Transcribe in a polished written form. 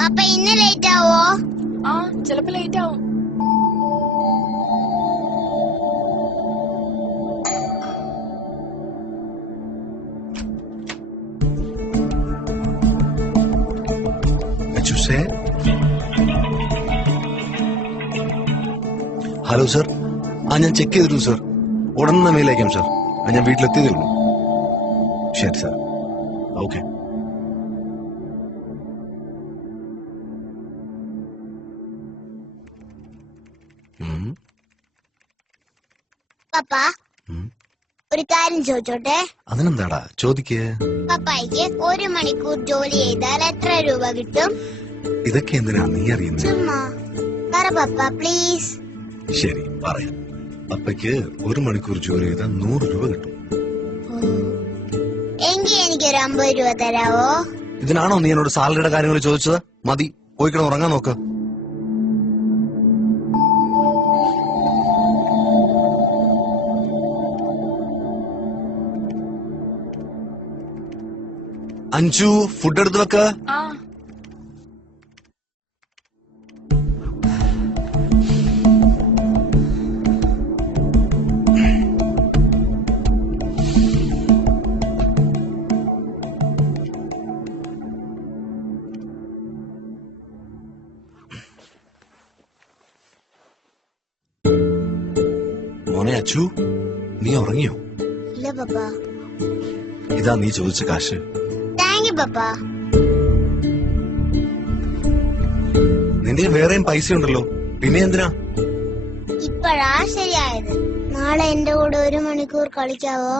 പപ്പ ഇന്ന് ലേറ്റ് ആവോ? ആ ചിലപ്പോ ലേറ്റ് ആവും. Hello sir. ഞാൻ ചെക്ക് ചെയ്തിരുന്നു സർ. ഉടനെ മെയിൽ അയക്കാം സർ. ഞാൻ വീട്ടിലെത്തിയതേ ഉള്ളൂ. ശരി സർ. ഓക്കെ. പപ്പ ഒരു കാര്യം ചോദിച്ചോട്ടെ? അതിനെന്താടാ, ചോദിക്കേ. പപ്പായിക്ക് 1 മണിക്കൂർ ജോലി ചെയ്താൽ എത്ര രൂപ കിട്ടും? ഇതൊക്കെ എന്തിനാ നീ അറിയുന്നത്? ചുമ്മാ പറ പപ്പ പ്ലീസ്. ശരി പറയാം. അപ്പയ്ക്ക് 1 മണിക്കൂർ ജോലി ചെയ്താൽ 100 രൂപ കിട്ടും. എങ്കിൽ എനിക്കൊരു 50 രൂപ തരാവോ? ഇതിനാണോ നീ എന്നോട് സാലറിയുടെ കാര്യങ്ങൾ ചോദിച്ചത്? മതി, പോയി കിടന്ന് ഉറങ്ങാൻ നോക്ക്. അഞ്ചു, ഫുഡ് എടുത്ത് വെക്ക. മോനെ അച്ചു, നീ ഉറങ്ങിയോ? ഇല്ല പപ്പ. ഇതാ നീ ചോദിച്ച കാശ്. താങ്ക് യു പപ്പ. നിന്റെ വേറെയും പൈസ ഉണ്ടല്ലോ, പിന്നെ എന്തിനാ? ഇപ്പഴാ ശരിയായത്. നാളെ എന്റെ കൂടെ 1 മണിക്കൂർ കളിക്കാവോ?